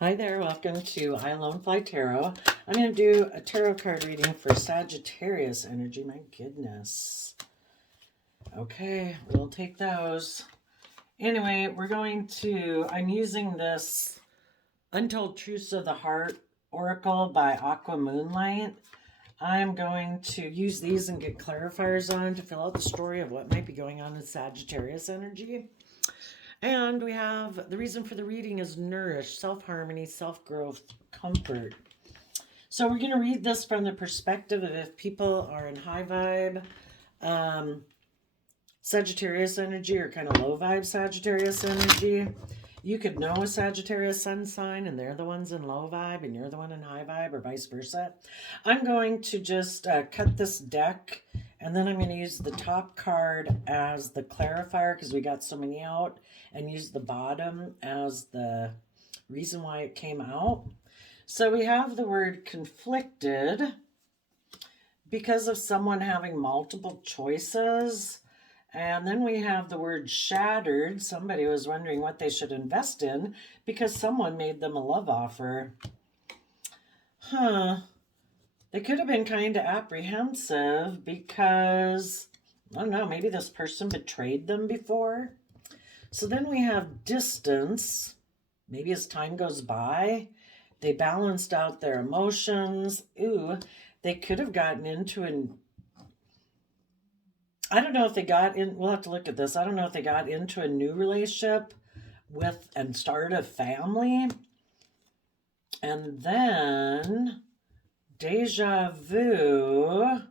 Hi there, welcome to I Alone Fly Tarot. I'm going to do a tarot card reading for Sagittarius energy. My goodness. Okay, we'll take those. Anyway, I'm using this Untold Truths of the Heart Oracle by Aqua Moonlight. I'm going to use these and get clarifiers on to fill out the story of what might be going on in Sagittarius energy. And we have the reason for the reading is nourish, self-harmony, self-growth, comfort. So we're going to read this from the perspective of if people are in high vibe Sagittarius energy or kind of low vibe Sagittarius energy. You could know a Sagittarius sun sign and they're the ones in low vibe and you're the one in high vibe or vice versa. I'm going to just cut this deck and then I'm going to use the top card as the clarifier because we got so many out, and use the bottom as the reason why it came out. So we have the word conflicted because of someone having multiple choices. And then we have the word shattered. Somebody was wondering what they should invest in because someone made them a love offer. They could have been kind of apprehensive because, I don't know, maybe this person betrayed them before. So then we have distance. Maybe as time goes by, they balanced out their emotions. Ooh, they could have gotten into I don't know if they got in, we'll have to look at this. I don't know if they got into a new relationship and started a family. And then deja vu,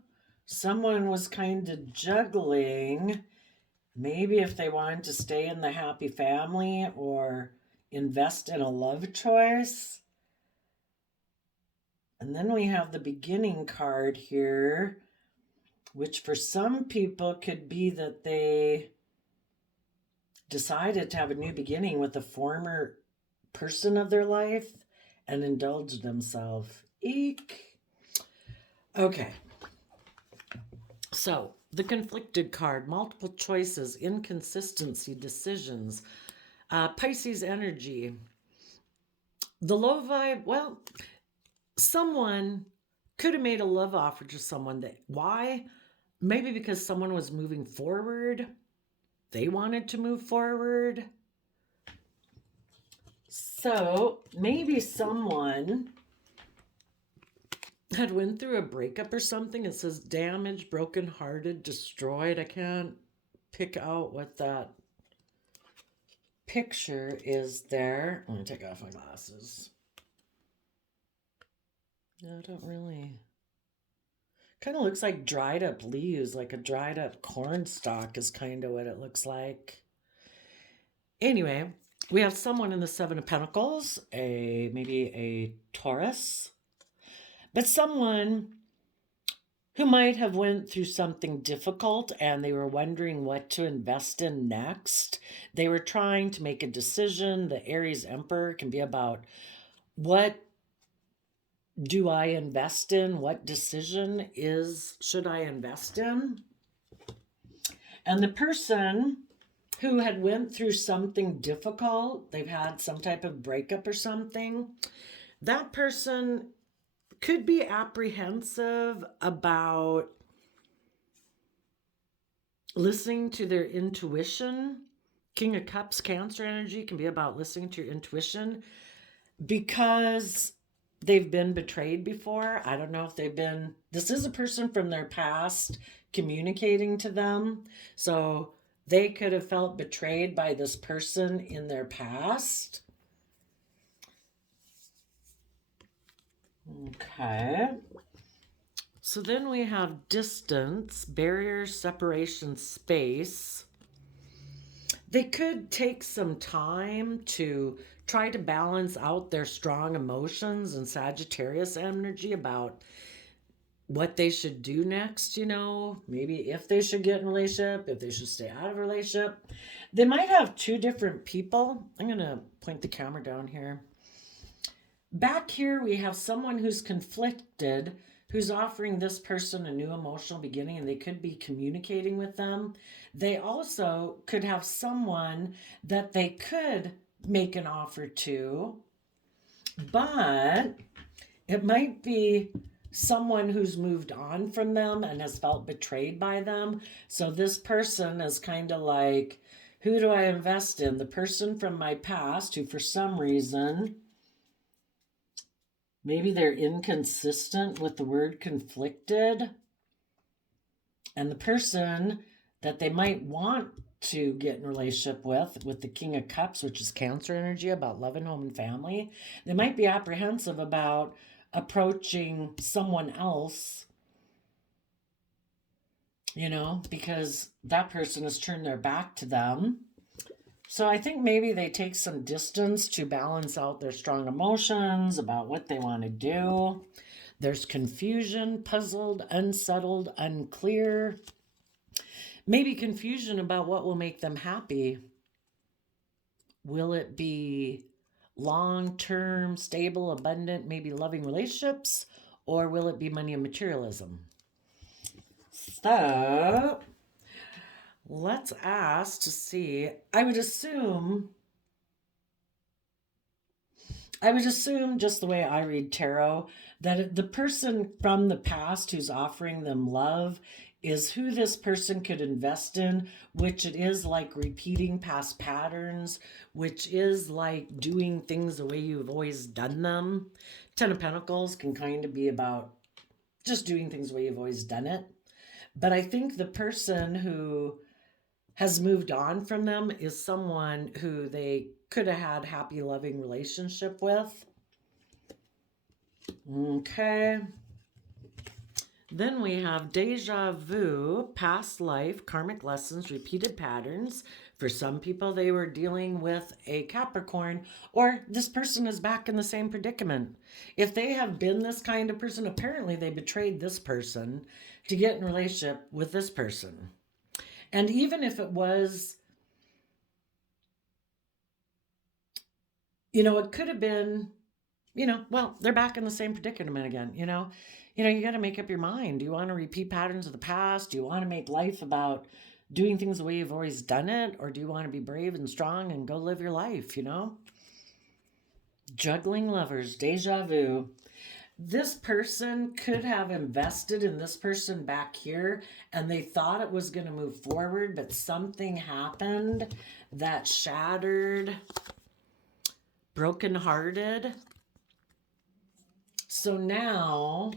someone was kind of juggling. Maybe if they wanted to stay in the happy family or invest in a love choice. And then we have the beginning card here, which for some people could be that they decided to have a new beginning with a former person of their life and indulged themselves. Eek. Okay. So the conflicted card, multiple choices, inconsistency, decisions, Pisces energy. The low vibe, well, someone could have made a love offer to someone. Why? Maybe because someone was moving forward. They wanted to move forward. So maybe someone had went through a breakup or something. It says damaged, brokenhearted, destroyed. I can't pick out what that picture is there. I'm going to take off my glasses. No, I don't really. Kind of looks like dried up leaves, like a dried up corn stalk is kind of what it looks like. Anyway, we have someone in the Seven of Pentacles, maybe a Taurus, but someone who might have went through something difficult and they were wondering what to invest in next. They were trying to make a decision. The Aries Emperor can be about what do I invest in? What decision should I invest in? And the person who had went through something difficult, they've had some type of breakup or something, that person could be apprehensive about listening to their intuition. King of Cups, Cancer energy can be about listening to your intuition because they've been betrayed before. I don't know if this is a person from their past communicating to them. So they could have felt betrayed by this person in their past. Okay. So then we have distance, barrier, separation, space. They could take some time to try to balance out their strong emotions and Sagittarius energy about what they should do next, maybe if they should get in a relationship, if they should stay out of a relationship. They might have two different people. I'm going to point the camera down here. Back here, we have someone who's conflicted, who's offering this person a new emotional beginning, and they could be communicating with them. They also could have someone that they could make an offer to, But it might be someone who's moved on from them and has felt betrayed by them. So this person is kind of like, who do I invest in? The person from my past who, for some reason, maybe they're inconsistent with the word conflicted. And the person that they might want to get in a relationship with the King of Cups, which is Cancer energy about love and home and family, they might be apprehensive about approaching someone else, because that person has turned their back to them. So I think maybe they take some distance to balance out their strong emotions about what they want to do. There's confusion, puzzled, unsettled, unclear. Maybe confusion about what will make them happy. Will it be long-term, stable, abundant, maybe loving relationships? Or will it be money and materialism? So let's ask to see. I would assume, just the way I read tarot, that the person from the past who's offering them love is who this person could invest in, which it is like repeating past patterns, which is like doing things the way you've always done them. Ten of Pentacles can kind of be about just doing things the way you've always done it. But I think the person who has moved on from them is someone who they could have had happy, loving relationship with. Okay. Then we have deja vu, past life, karmic lessons, repeated patterns. For some people, they were dealing with a Capricorn, or this person is back in the same predicament. If they have been this kind of person, apparently they betrayed this person to get in a relationship with this person. And even if it was, it could have been, well, they're back in the same predicament again, you got to make up your mind. Do you want to repeat patterns of the past? Do you want to make life about doing things the way you've always done it? Or do you want to be brave and strong and go live your life, Juggling lovers, deja vu. This person could have invested in this person back here and they thought it was going to move forward, but something happened that shattered, brokenhearted. So now,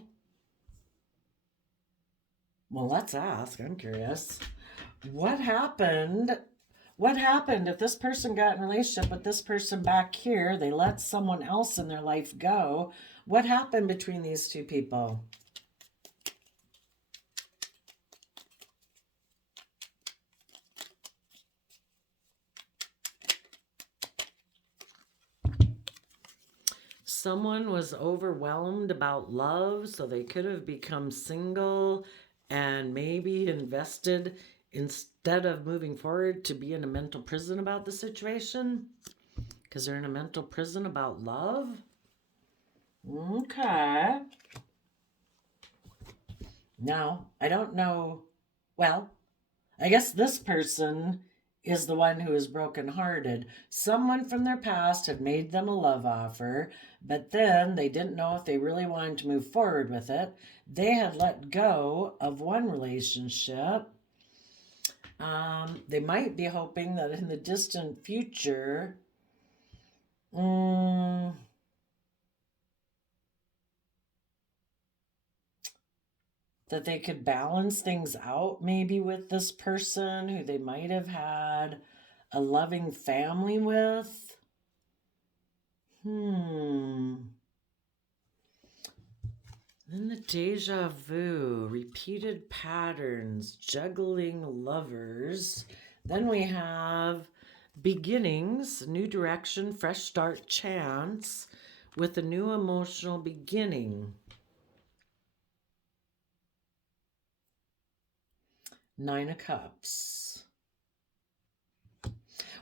well, let's ask. I'm curious. What happened? What happened if this person got in a relationship with this person back here? They let someone else in their life go. What happened between these two people? Someone was overwhelmed about love, so they could have become single and maybe invested instead of moving forward to be in a mental prison about the situation, because they're in a mental prison about love. Okay. Now, I don't know. Well, I guess this person is the one who is brokenhearted. Someone from their past had made them a love offer, but then they didn't know if they really wanted to move forward with it. They had let go of one relationship. They might be hoping that in the distant future, that they could balance things out maybe with this person who they might have had a loving family with. Then the deja vu, repeated patterns, juggling lovers. Then we have beginnings, new direction, fresh start, chance, with a new emotional beginning. Nine of Cups.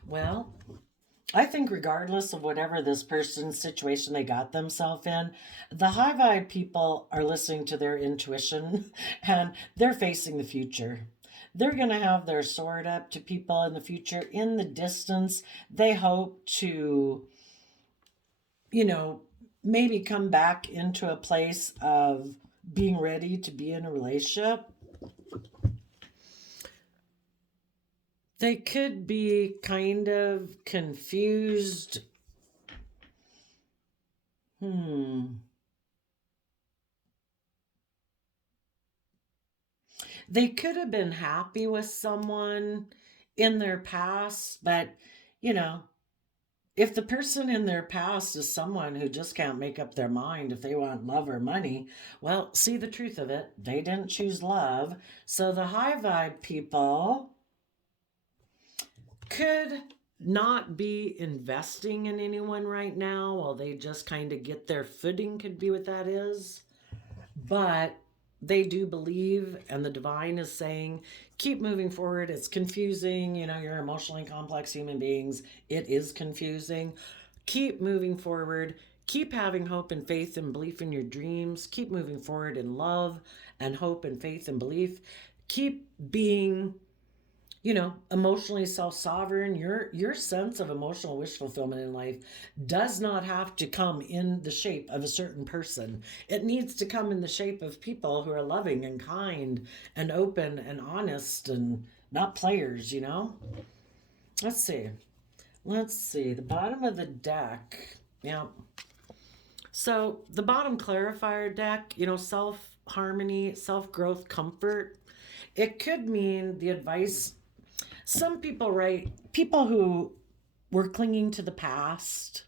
Well, I think regardless of whatever this person's situation they got themselves in, the high vibe people are listening to their intuition and they're facing the future. They're going to have their sword up to people in the future. In the distance, they hope to, maybe come back into a place of being ready to be in a relationship. They could be kind of confused. Hmm. They could have been happy with someone in their past, but you know, if the person in their past is someone who just can't make up their mind if they want love or money, well, see the truth of it. They didn't choose love. So the high vibe people could not be investing in anyone right now while they just kind of get their footing, could be what that is. But they do believe, and the divine is saying, keep moving forward. It's confusing. You know, you're emotionally complex human beings. It is confusing. Keep moving forward. Keep having hope and faith and belief in your dreams. Keep moving forward in love and hope and faith and belief. Keep being, you know, emotionally self-sovereign. Your sense of emotional wish fulfillment in life does not have to come in the shape of a certain person. It needs to come in the shape of people who are loving and kind and open and honest and not players, you know. Let's see the bottom of the deck. Yeah, so the bottom clarifier deck, you know, self harmony, self growth, comfort. It could mean the advice. Some people write, people who were clinging to the past,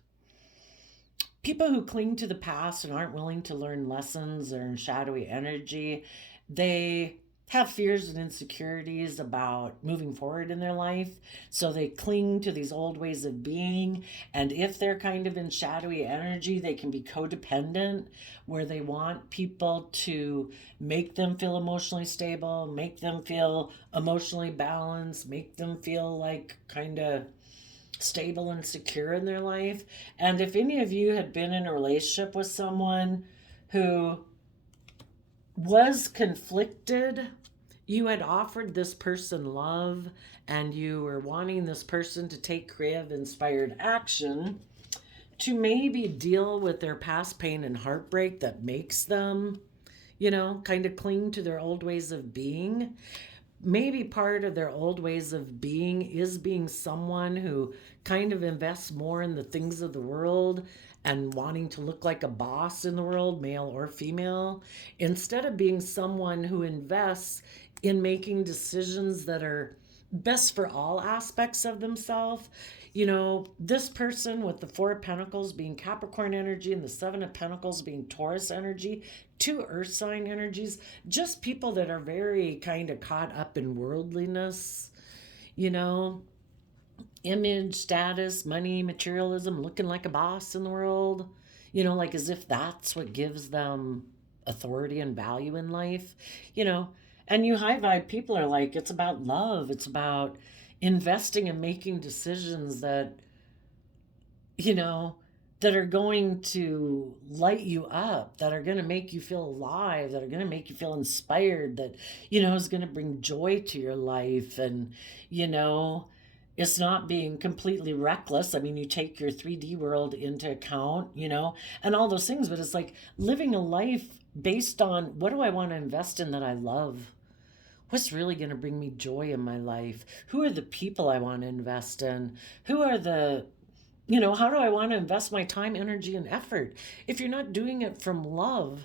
people who cling to the past and aren't willing to learn lessons or in shadowy energy, they have fears and insecurities about moving forward in their life. So they cling to these old ways of being. And if they're kind of in shadowy energy, they can be codependent, where they want people to make them feel emotionally stable, make them feel emotionally balanced, make them feel like kind of stable and secure in their life. And if any of you had been in a relationship with someone who was conflicted, you had offered this person love and you were wanting this person to take creative, inspired action to maybe deal with their past pain and heartbreak that makes them, you know, kind of cling to their old ways of being. Maybe part of their old ways of being is being someone who kind of invests more in the things of the world and wanting to look like a boss in the world, male or female, instead of being someone who invests in making decisions that are best for all aspects of themselves. You know, this person with the Four of Pentacles being Capricorn energy and the Seven of Pentacles being Taurus energy, two earth sign energies, just people that are very kind of caught up in worldliness, you know, image, status, money, materialism, looking like a boss in the world, you know, like as if that's what gives them authority and value in life, you know. And you high vibe people are like, it's about love, it's about investing and making decisions that, you know, that are going to light you up, that are going to make you feel alive, that are going to make you feel inspired, that, you know, is going to bring joy to your life. And, you know, it's not being completely reckless. I mean, you take your 3D world into account, you know, and all those things, but it's like living a life based on what do I want to invest in that I love? What's really going to bring me joy in my life? Who are the people I want to invest in? Who are the, you know, how do I want to invest my time, energy, and effort? If you're not doing it from love,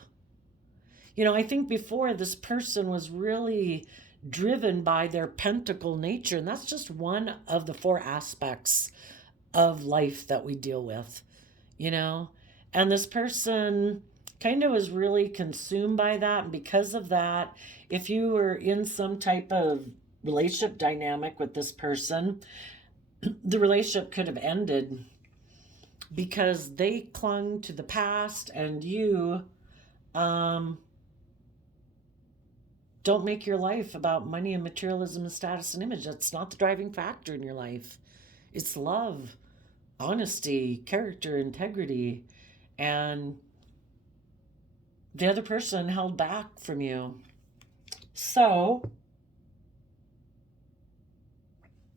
you know, I think before this person was really driven by their pentacle nature, and that's just one of the four aspects of life that we deal with, you know, and this person kind of was really consumed by that. And because of that, if you were in some type of relationship dynamic with this person, the relationship could have ended because they clung to the past and you um, don't make your life about money and materialism and status and image. That's not the driving factor in your life. It's love, honesty, character, integrity. And the other person held back from you. So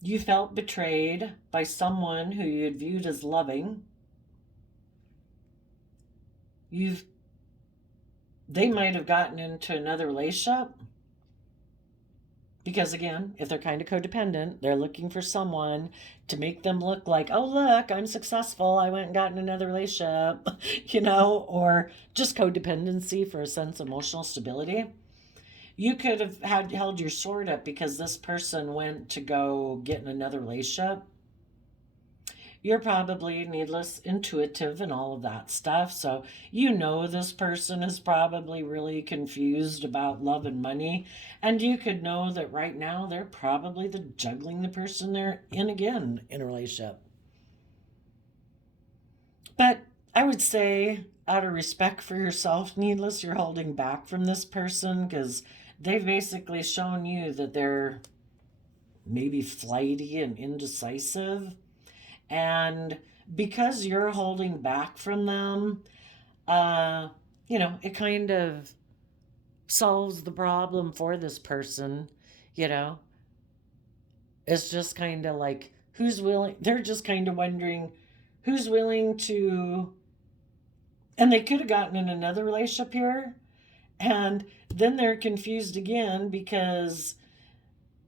you felt betrayed by someone who you had viewed as loving. they might have gotten into another relationship because, again, if they're kind of codependent, they're looking for someone to make them look like, oh, look, I'm successful. I went and got in another relationship, or just codependency for a sense of emotional stability. You could have held your sword up because this person went to go get in another relationship. You're probably needless, intuitive, and all of that stuff. So, this person is probably really confused about love and money. And you could know that right now they're probably juggling the person they're in again in a relationship. But I would say, out of respect for yourself, needless, you're holding back from this person because they've basically shown you that they're maybe flighty and indecisive. And because you're holding back from them, uh, it kind of solves the problem for this person. You know, it's just kind of like who's willing, they're just kind of wondering who's willing to, and they could have gotten in another relationship here. And then they're confused again because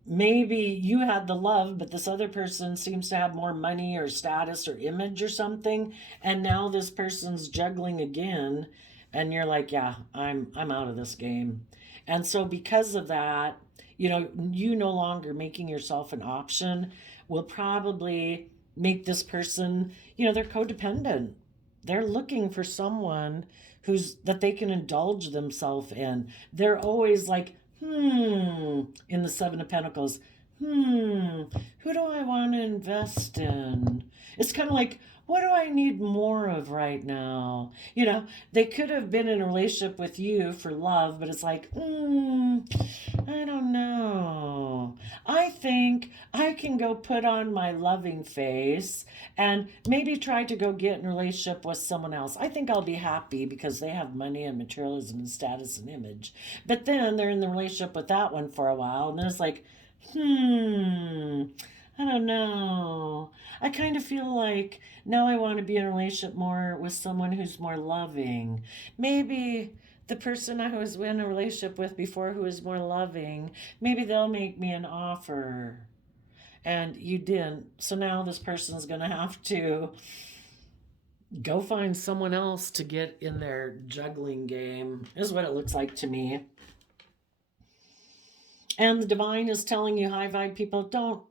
maybe you had the love, but this other person seems to have more money or status or image or something, and now this person's juggling again, and you're like, yeah, I'm out of this game. And so because of that, you no longer making yourself an option will probably make this person, they're codependent. They're looking for someone who's that they can indulge themselves in. They're always like, in the Seven of Pentacles, who do I want to invest in? It's kind of like, what do I need more of right now? They could have been in a relationship with you for love, but it's like, I don't know. I think I can go put on my loving face and maybe try to go get in a relationship with someone else. I think I'll be happy because they have money and materialism and status and image. But then they're in the relationship with that one for a while, and then it's like, I don't know. I kind of feel like now I want to be in a relationship more with someone who's more loving. Maybe the person I was in a relationship with before who was more loving, maybe they'll make me an offer. And you didn't. So now this person's going to have to go find someone else to get in their juggling game, is what it looks like to me. And the divine is telling you, high vibe people, don't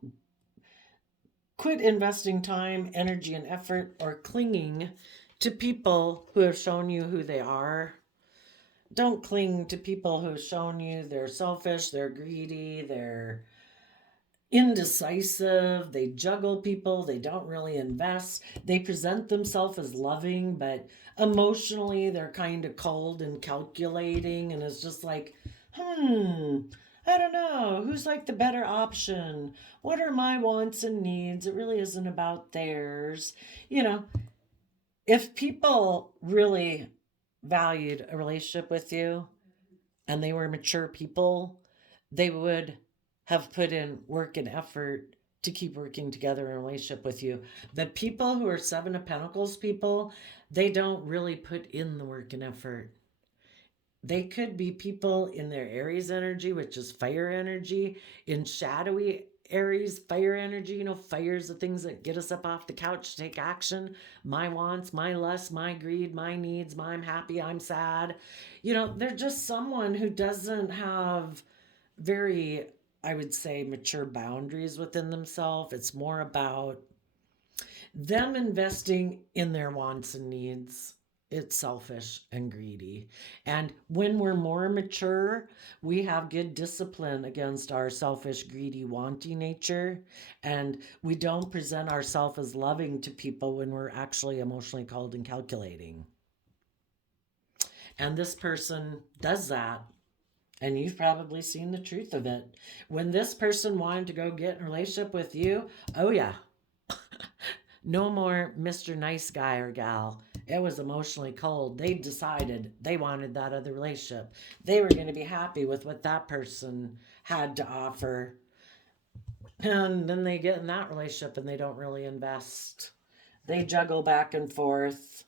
quit investing time, energy, and effort or clinging to people who have shown you who they are. Don't cling to people who have shown you they're selfish, they're greedy, they're indecisive, they juggle people, they don't really invest. They present themselves as loving, but emotionally they're kind of cold and calculating, and it's just like, I don't know, who's like the better option? What are my wants and needs? It really isn't about theirs. If people really valued a relationship with you and they were mature people, they would have put in work and effort to keep working together in a relationship with you. The people who are Seven of Pentacles people, they don't really put in the work and effort. They could be people in their Aries energy, which is fire energy, in shadowy Aries fire energy. Fire's the things that get us up off the couch to take action. My wants, my lusts, my greed, my needs, my I'm happy, I'm sad. They're just someone who doesn't have very, I would say, mature boundaries within themselves. It's more about them investing in their wants and needs. It's selfish and greedy. And when we're more mature, we have good discipline against our selfish, greedy, wanting nature. And we don't present ourselves as loving to people when we're actually emotionally cold and calculating. And this person does that. And you've probably seen the truth of it. When this person wanted to go get in a relationship with you, oh yeah, no more Mr. Nice Guy or gal. It was emotionally cold. They decided they wanted that other relationship. They were going to be happy with what that person had to offer. And then they get in that relationship and they don't really invest. They juggle back and forth.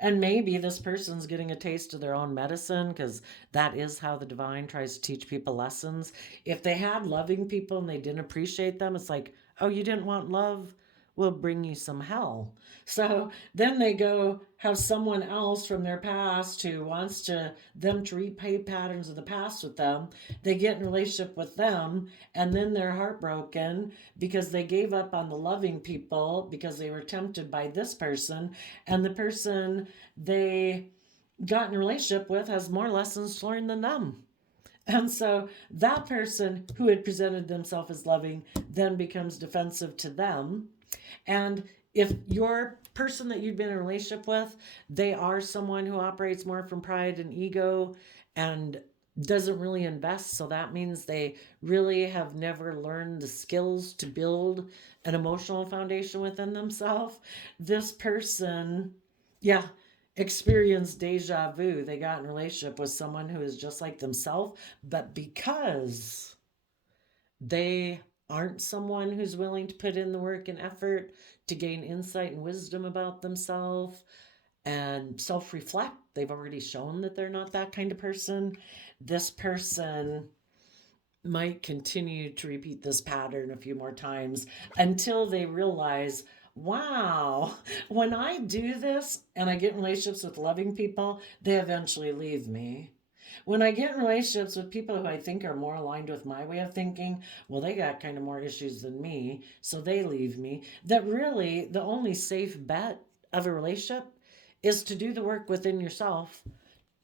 And maybe this person's getting a taste of their own medicine, because that is how the divine tries to teach people lessons. If they had loving people and they didn't appreciate them, it's like, oh, you didn't want love? We'll bring you some hell. So then they go have someone else from their past who wants to them to repay patterns of the past with them. They get in a relationship with them, and then they're heartbroken because they gave up on the loving people because they were tempted by this person, and the person they got in a relationship with has more lessons to learn than them. And so that person who had presented themselves as loving then becomes defensive to them. And if your person that you've been in a relationship with, they are someone who operates more from pride and ego and doesn't really invest. So that means they really have never learned the skills to build an emotional foundation within themselves. This person, yeah, experienced deja vu. They got in a relationship with someone who is just like themselves, but because they aren't someone who's willing to put in the work and effort to gain insight and wisdom about themselves and self reflect, they've already shown that they're not that kind of person. This person might continue to repeat this pattern a few more times until they realize, wow, when I do this and I get in relationships with loving people, they eventually leave me. When I get in relationships with people who I think are more aligned with my way of thinking, well, they got kind of more issues than me, so they leave me. That really, the only safe bet of a relationship is to do the work within yourself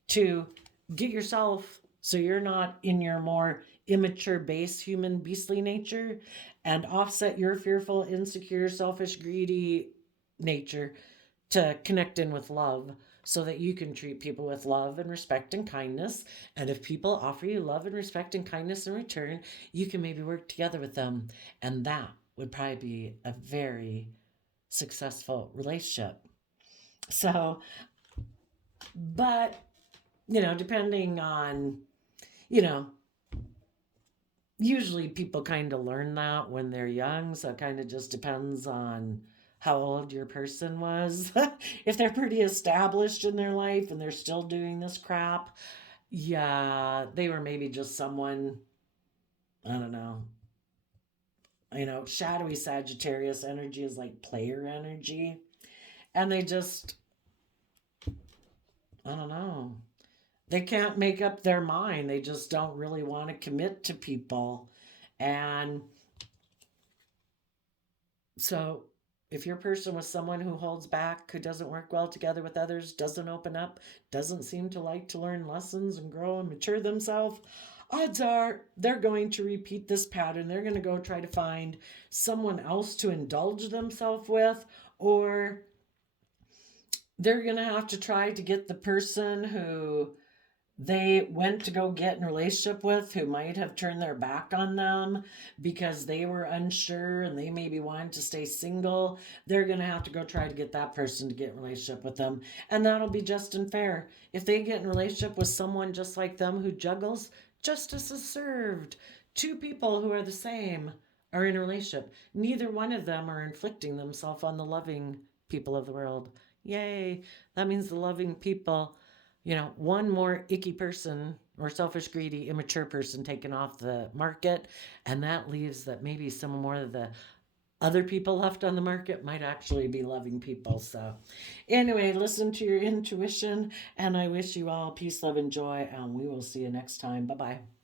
to get yourself so you're not in your more immature base human beastly nature, and offset your fearful, insecure, selfish, greedy nature to connect in with love, so that you can treat people with love and respect and kindness. And if people offer you love and respect and kindness in return, you can maybe work together with them. And that would probably be a very successful relationship. So, but, depending on, you know, usually people kind of learn that when they're young. So it kind of just depends on how old your person was. If they're pretty established in their life and they're still doing this crap, yeah, they were maybe just someone, I don't know. Shadowy Sagittarius energy is like player energy. And they just, I don't know. They can't make up their mind. They just don't really want to commit to people. And so if your person was someone who holds back, who doesn't work well together with others, doesn't open up, doesn't seem to like to learn lessons and grow and mature themselves, odds are they're going to repeat this pattern. They're going to go try to find someone else to indulge themselves with, or they're going to have to try to get the person who they went to go get in a relationship with, who might have turned their back on them because they were unsure and they maybe wanted to stay single. They're going to have to go try to get that person to get in a relationship with them. And that'll be just and fair. If they get in a relationship with someone just like them who juggles, justice is served. Two people who are the same are in a relationship. Neither one of them are inflicting themselves on the loving people of the world. Yay. That means the loving people, one more icky person or selfish, greedy, immature person taken off the market. And that leaves that maybe some more of the other people left on the market might actually be loving people. So anyway, listen to your intuition, and I wish you all peace, love, and joy, and we will see you next time. Bye-bye.